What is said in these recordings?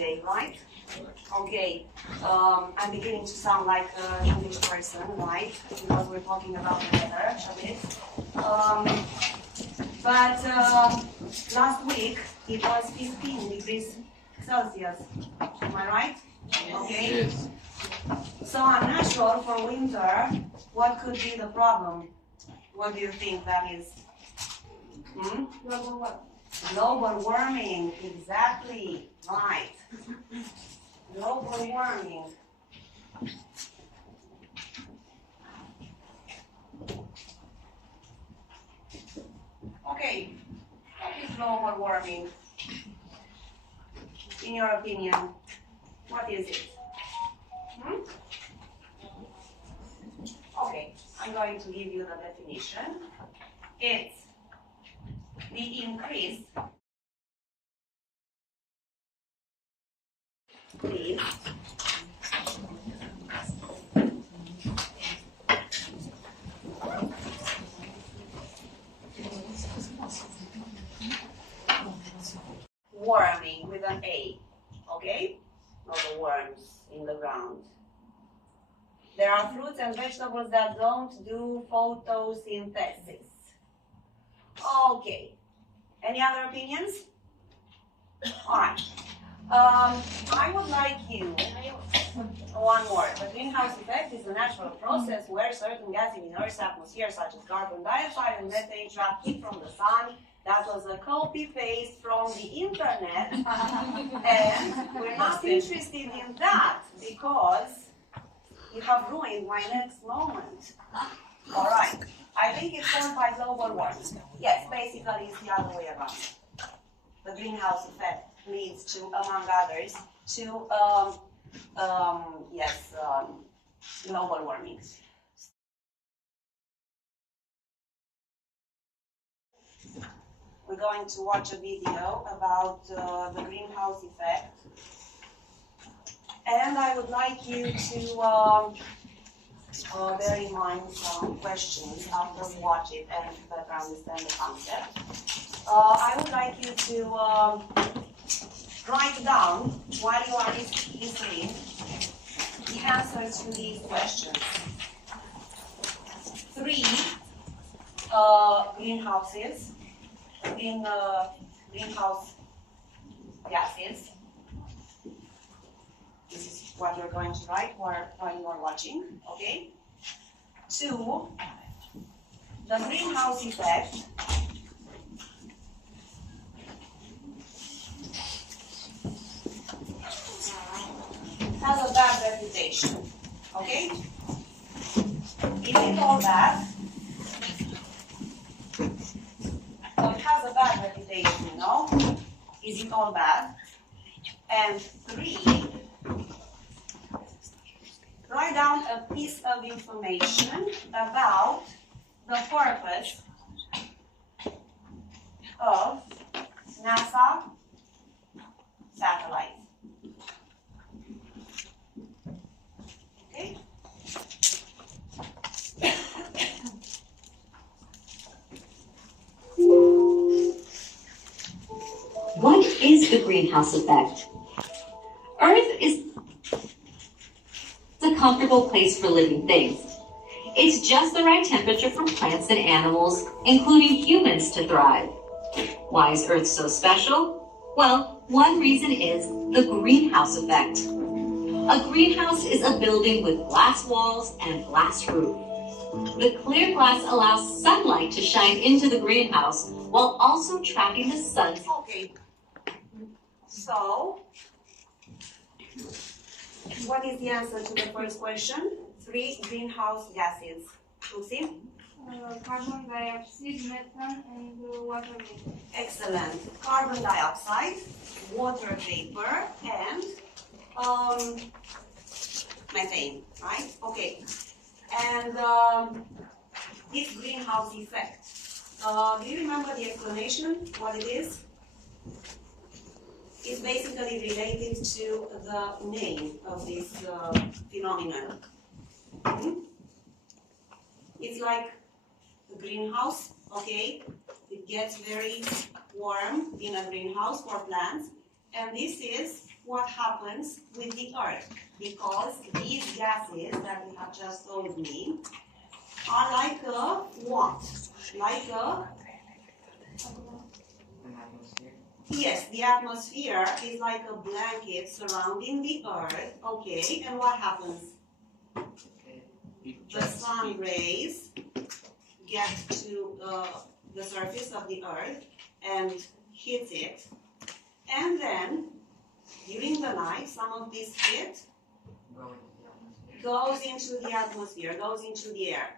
today, right? Okay, I'm beginning to sound like an English person, right? Because we're talking about the weather a bit. But last week it was 15 degrees Celsius. Am I right? Okay. Yes. So I'm not sure for winter what could be the problem. What do you think that is? Global warming, exactly right. Global warming. Okay, what is global warming? In your opinion, what is it? Okay, I'm going to give you the definition. It's the increase warming with an A, okay? Not the worms in the ground. There are fruits and vegetables that don't do photosynthesis. Okay. Any other opinions? All right. I would like you, one more. The greenhouse effect is a natural process where certain gases in Earth's atmosphere, such as carbon dioxide and methane, trap heat from the sun. That was a copy-paste from the internet. And we're not interested in that because you have ruined my next moment. All right. I think it's caused by global warming. Yes, basically it's the other way around. The greenhouse effect leads to, among others, to global warming. We're going to watch a video about the greenhouse effect. And I would like you to bear in mind some questions after we watch it and better understand the concept. I would like you to write down, while you are listening, the answers to these questions. 3 greenhouses, greenhouse gases. This is what you're going to write while you are watching, okay? 2, the greenhouse effect has a bad reputation, okay? Is it all bad? So it has a bad reputation, you know? Is it all bad? And 3, write down a piece of information about the purpose of NASA satellite. Okay? What is the greenhouse effect? Earth is a comfortable place for living things. It's just the right temperature for plants and animals, including humans, to thrive. Why is Earth so special? Well, one reason is the greenhouse effect. A greenhouse is a building with glass walls and glass roof. The clear glass allows sunlight to shine into the greenhouse while also trapping the sun's... Okay. So, what is the answer to the first question? 3 greenhouse gases. Lucy? Carbon dioxide, methane, and water vapor. Excellent. Carbon dioxide, water vapor, and methane, right? Okay. And this greenhouse effect. Do you remember the explanation, what it is? It's basically related to the name of this phenomenon. It's like a greenhouse, okay? It gets very warm in a greenhouse for plants. And this is what happens with the Earth, because these gases that you have just told me are like a what? Like a... Yes, the atmosphere is like a blanket surrounding the Earth, okay, and what happens? The sun rays get to the surface of the Earth and hits it, and then during the night some of this heat goes into the atmosphere, goes into the air,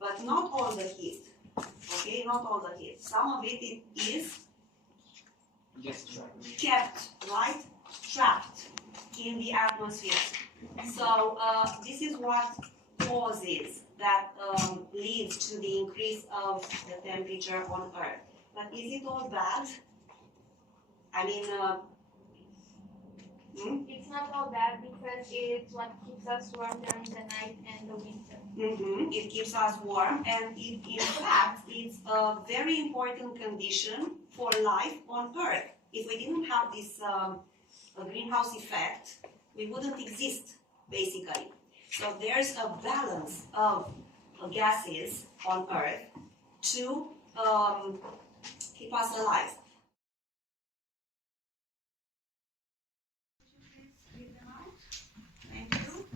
but not all the heat, okay, not all the heat. Some of it is kept, right, trapped in the atmosphere. So this is what causes that leads to the increase of the temperature on Earth. But is it all bad? I mean, It's not all bad because it's what keeps us warm during the night and the winter. It keeps us warm, and in fact, it's a very important condition for life on Earth. If we didn't have this greenhouse effect, we wouldn't exist, basically. So there's a balance of gases on Earth to keep us alive. Thank you.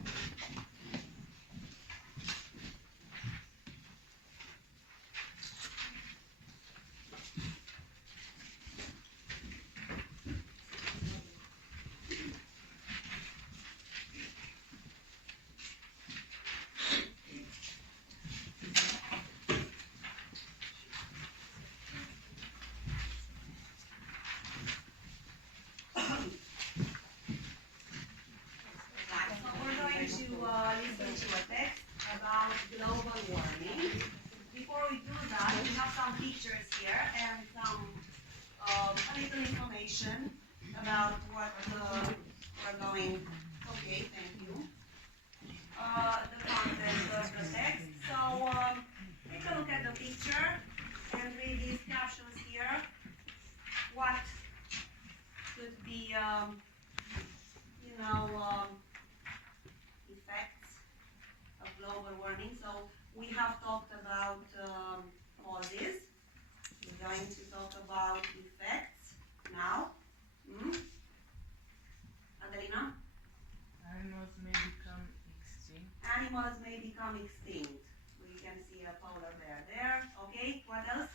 Global warming. Before we do that, we have some pictures here and some a little information about what we're going. Okay, thank you. The content of the text. So take a look at the picture and read these captions here. What could be, effects of global warming. So we have talked about causes. We're going to talk about effects now. Adelina? Animals may become extinct. Animals may become extinct. We can see a polar bear there. Okay, what else?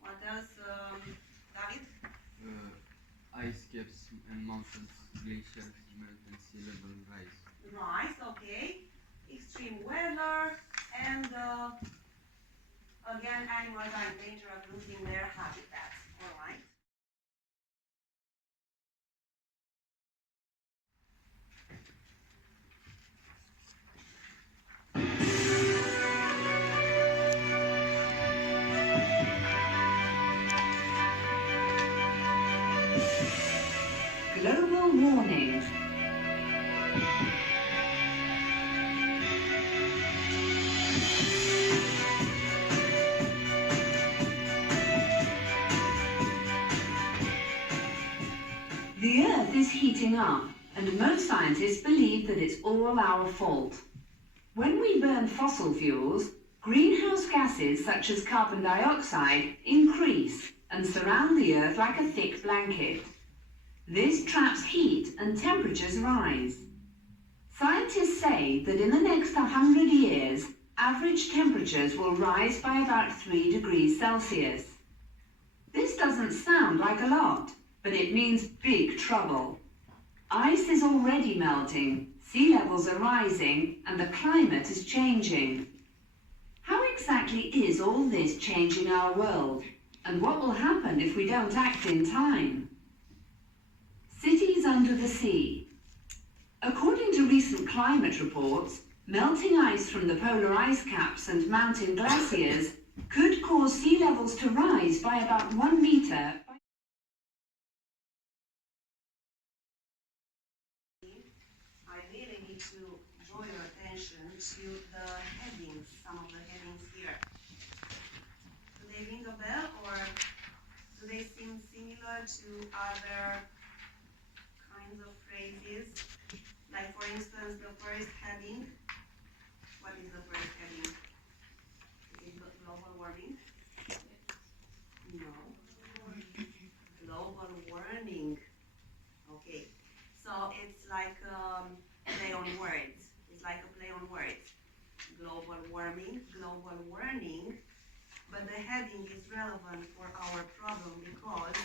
What else, David? Ice caps and mountains, glaciers melt and sea level rise. Rise, okay. Extreme weather, and again, animals are in danger of losing their habitats. All right. Global warning. The Earth is heating up, and most scientists believe that it's all our fault. When we burn fossil fuels, greenhouse gases such as carbon dioxide increase and surround the Earth like a thick blanket. This traps heat and temperatures rise. Scientists say that in the next 100 years, average temperatures will rise by about 3 degrees Celsius. This doesn't sound like a lot, but it means big trouble. Ice is already melting, sea levels are rising, and the climate is changing. How exactly is all this changing our world? And what will happen if we don't act in time? Cities under the sea. According to recent climate reports, melting ice from the polar ice caps and mountain glaciers could cause sea levels to rise by about 1 meter. I really need to draw your attention to the headings, some of the headings here. Do they ring a bell, or do they seem similar to other first heading? What is the first heading? Is it global warming? No. Global warming. Okay. So it's like play on words. It's like a play on words. Global warming, global warning. But the heading is relevant for our problem because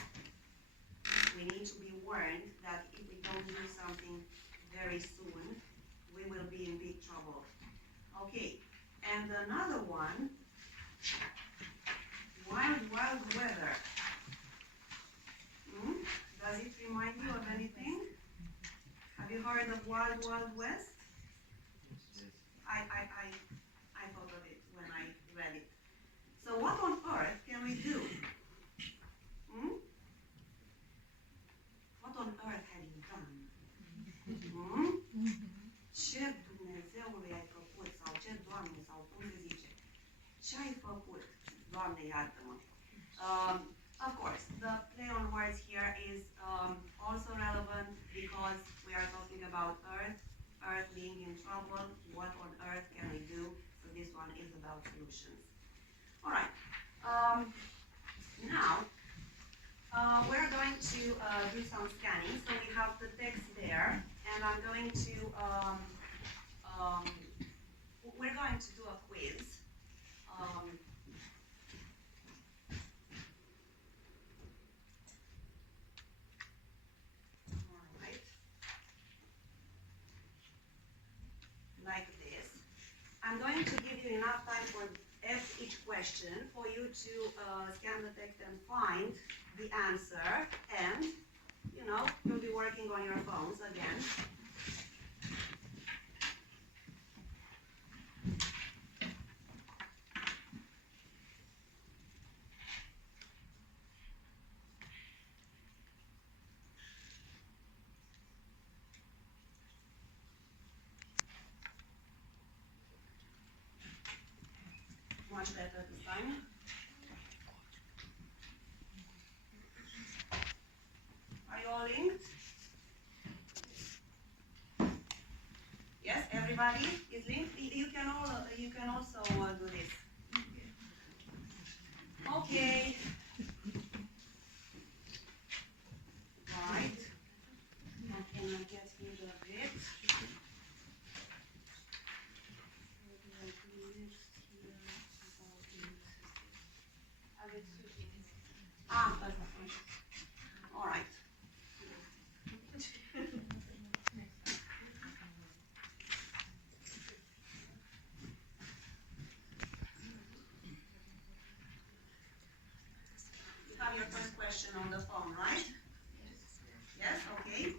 we need to be warned that if we don't do something very soon, we will be in big trouble. Okay, and another one, wild weather. Does it remind you of anything? Have you heard of Wild West? I thought of it when I read it. So what on earth can we do? What on earth have you done? Ce Dumnezeului ai făcut? Sau ce Doamne? Sau cum se zice? Ce ai făcut? Doamne, iartă-mă. Of course, the play on words here is also relevant because we are talking about Earth being in trouble. What on earth can we do? So this one is about solutions. All right. Now, we're going to do some scanning. So we have the text there, and I'm going to, we're going to do a quiz. Like this. I'm going to give you enough time for each question for you to scan the text and find the answer, and you'll be working on your phones again. Much better this time. Are you all linked? Yes, everybody is linked. You can also do this. Okay. Right. Okay, I get rid of it. All right. You have your first question on the phone, right? Yes, okay.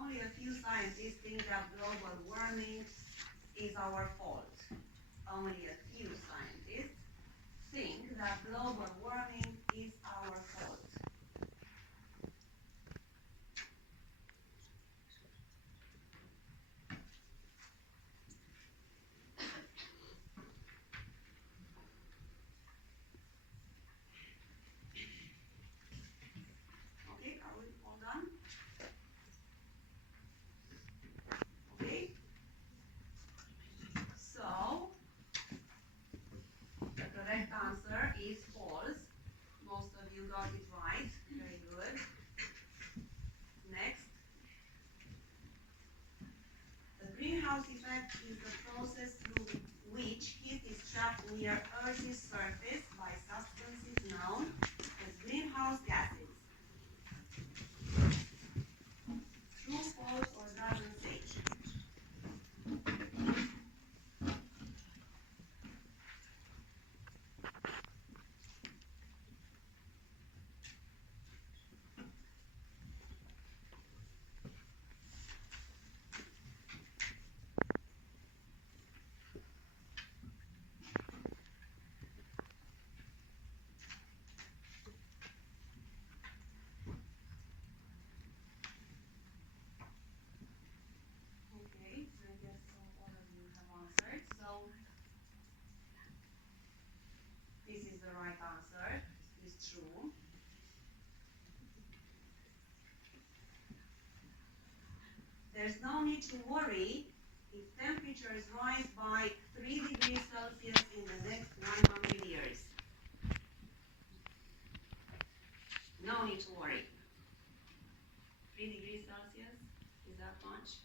Only a few scientists think that global warming is our fault. Only a few scientists think that global warming is our fault. Okay, are we all done? Okay. So, the correct answer is false. Most of you got it right. Very good. Next. The greenhouse effect is the process through which heat is trapped near Earth's surface by substances known as greenhouse gases. True, false, or doesn't say. there's no need to worry if temperatures rise by 3 degrees Celsius in the next 100 years. No need to worry. 3 degrees Celsius, is that much?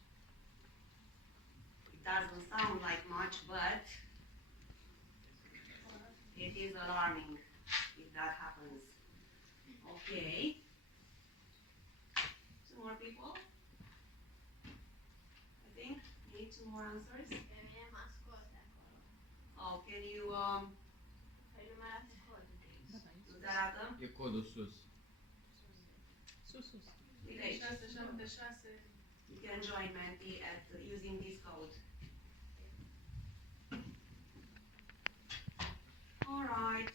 It doesn't sound like much, but it is alarming if that happens. Okay. Two more people? I think we need 2 more answers. Oh, can you nu te arată? E codul sus. Uite aici. You can join Menti at using this code. All right.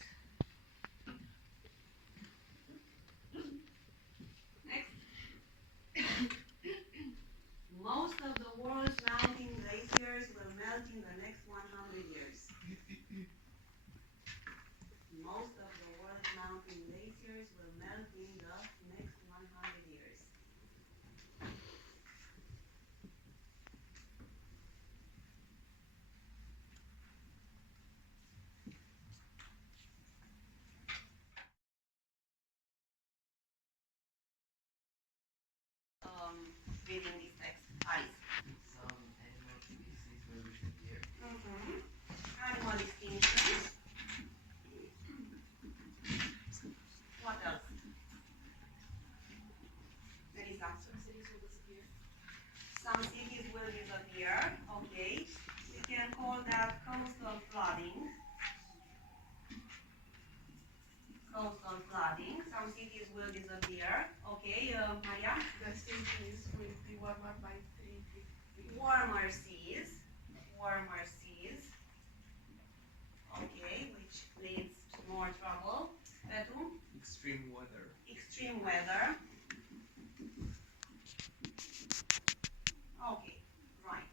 Next. Most of the world's mountain glaciers will melt in the next 100 years. Most of the world's mountain glaciers will melt in the next 100 years. Reading this text. Ice. Some animal species will disappear. Animal extinctions. What else? Melissa. Some cities will disappear. Okay. We can call that coastal flooding. Coastal flooding. Some cities will disappear. Okay, Maria? The cities will be warmer by 3 degrees. Warmer seas. Warmer seas. Okay, which leads to more trouble. Petru? Extreme weather. Extreme weather. Okay, right.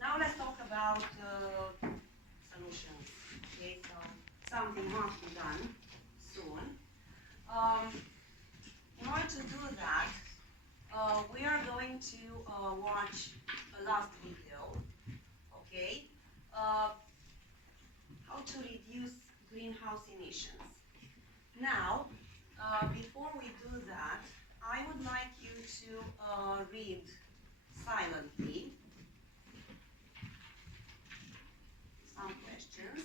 Now let's talk about solutions. Okay, so something must be done soon. In order to do that, we are going to watch a last video. Okay, how to reduce greenhouse emissions. Now, before we do that, I would like you to read silently some questions.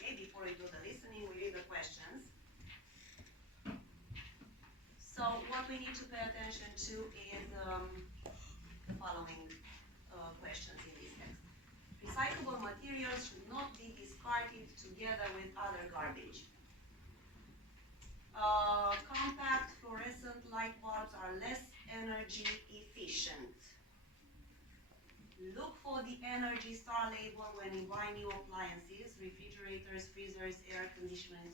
Okay, before we do the listening, we read the questions. So what we need to pay attention to is the following questions in this text. Recyclable materials should not be discarded together with other garbage. Compact fluorescent light bulbs are less energy efficient. Look for the Energy Star label when you buy new appliances, refrigerators, freezers, air conditioners,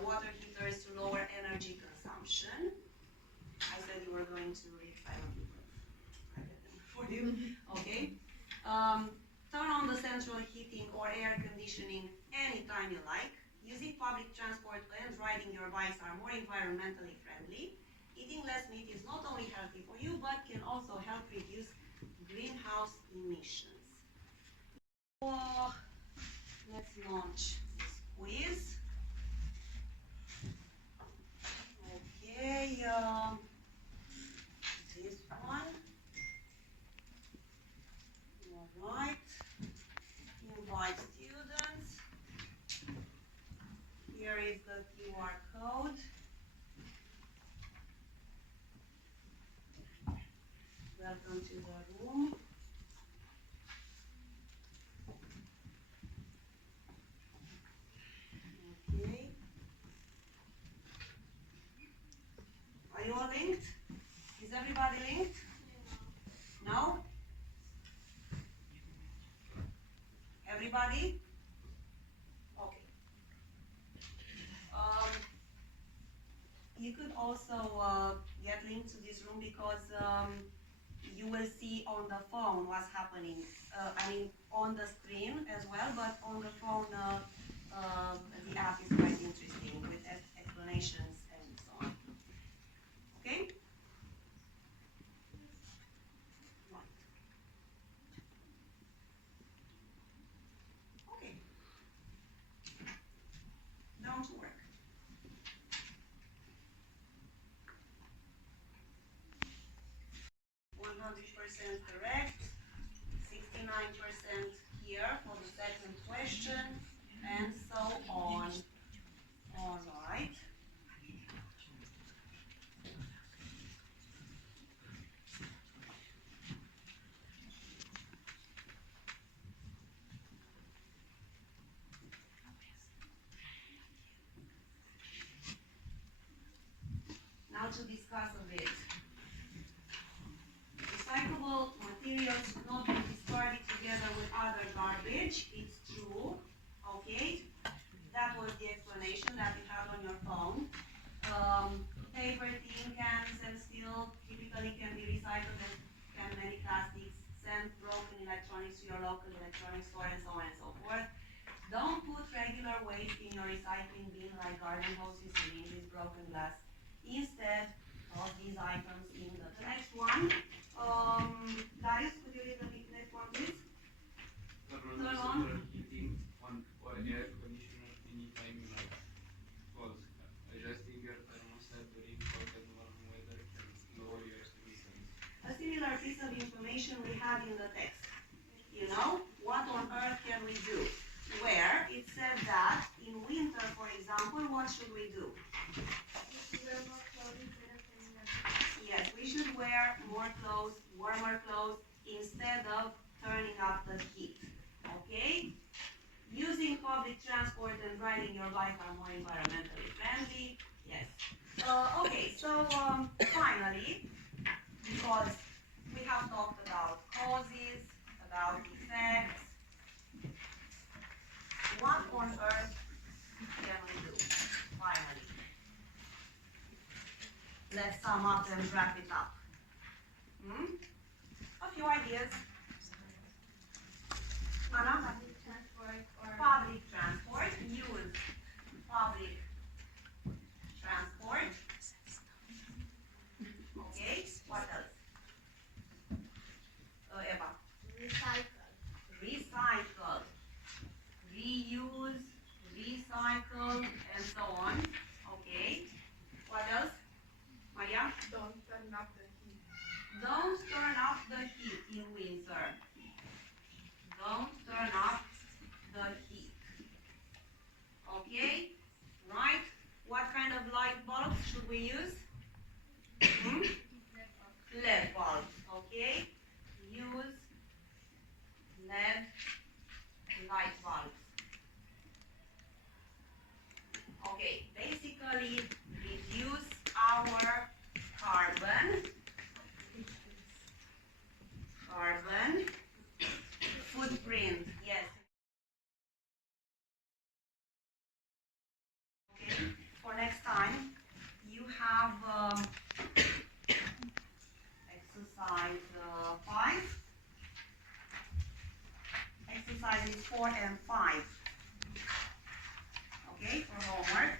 water heaters to lower energy consumption. I said you were going to read silently, but I read them for you. Okay. Turn on the central heating or air conditioning anytime you like. Using public transport and riding your bikes are more environmentally friendly. Eating less meat is not only healthy for you, but can also help reduce greenhouse emissions. Let's launch this quiz. Okay, this one. All right. Invite students. Here is the QR code. Welcome to the room. Okay. Are you all linked? Is everybody linked? No? Everybody? Okay. You could also get linked to this room because you will see on the phone what's happening. I mean, on the screen as well, but on the phone, the app is quite interesting with explanations and so on. Okay? Okay. Down to work. 100% correct, 69% here for the second question, and so on. All right. Now to discuss a bit. Recyclable materials should not be discarded together with other garbage. It's true. Okay. That was the explanation that you had on your phone. Paper, tin cans, and steel typically can be recycled as can many plastics. Send broken electronics to your local electronics store and so on and so forth. Don't put regular waste in your recycling bin like garden hoses, syringes, broken glass. Instead, toss these items in the next one. Darius, could you read the next one, please? Turn on heating on or air conditioner anytime you like. False. Adjusting your thermostat during hot and warm weather can lower your emissions. A similar piece of information we had in the text. You know, what on earth can we do? Where it said that in winter, for example, what should we do? Yes, we should wear more clothes, warmer clothes, instead of turning up the heat. Okay? Using public transport and riding your bike are more environmentally friendly. Yes. Okay, so finally, because we have talked about causes, about effects, what on earth can we do? Finally. Let's sum up and wrap it up. A few ideas. Anna? Public transport. Use public transport. Okay. What else? Eva. Recycle. Reuse, recycle, and so on. Okay. What else? Maria? Don't turn up the heat. Don't turn up the heat in winter. Don't turn up the heat. Okay? Right? What kind of light bulbs should we use? LED bulbs. Okay? Use LED light bulbs. Okay, basically reduce our carbon footprint. Yes. Okay, for next time you have exercise 5. Exercises 4 and 5. Okay, for homework.